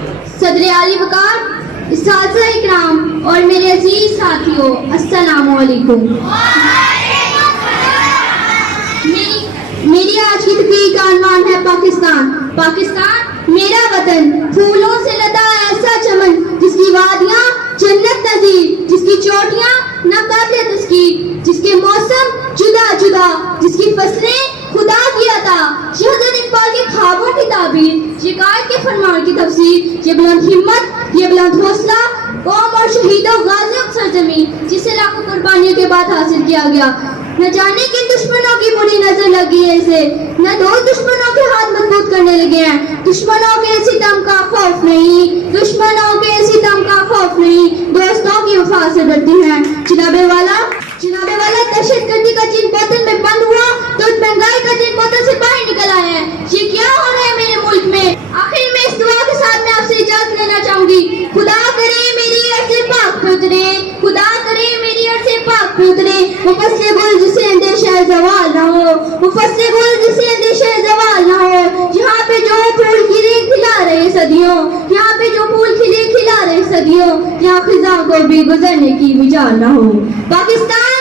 صدر عالی وقار، اساتذہ اکرام اور میرے عزیز ساتھیوں، السلام علیکم۔ میری آج کی تقریر کا عنوان ہے پاکستان۔ پاکستان میرا وطن، پھولوں سے لدا ایسا چمن، جس کی وادیاں جنت نظیر، جس کی چوٹیاں ناقابل تذکیر، جس کے موسم جدا جدا، جس کی فصلیں خدا کی عطا، شہزاد اقبال کے خوابوں کی تعبیر، یہ قائد کے فرمان کی تفسیر، یہ بلند ہمت، یہ بلند حوصلہ، قوم اور شہیدوں غازیوں کی سرزمین، جسے لاکھوں قربانیوں کے بعد حاصل کیا گیا۔ نہ جانے کن دشمنوں کی بری نظر لگی ہے اسے، نہ دوست دشمنوں کے ہاتھ مضبوط کرنے لگے ہیں۔ دشمنوں کے ستم کا خوف نہیں، دشمنوں کے ستم کا خوف نہیں، دوستوں کی وفا سے ڈرتی ہیں۔ جناب والا دہشت گردی کا جن بوتل میں بند ہوا تو اس مہنگائی کا جن بوتل سے باہر نکل آیا ہے۔ یہ کیا ہو رہا ہے میرے ملک میں؟ آخر میں اس دعا کے ساتھ میں آپ سے اجازت لینا چاہوں گی، خدا کرے میری عرض پاک پہ اترے، خدا کرے میری عرض پاک پہ اترے، مفصل گل جسے اندیشہ زوال نہ ہو، مفصل گل جسے اندیشہ زوال نہ ہو، یہاں پہ جو پھول کھلے کھلا رہے صدیوں، یہاں پہ جو پھول کھلے کھلا رہے صدیوں، یہاں خزاں کو بھی گزرنے کی مجال نہ ہو۔ پاکستان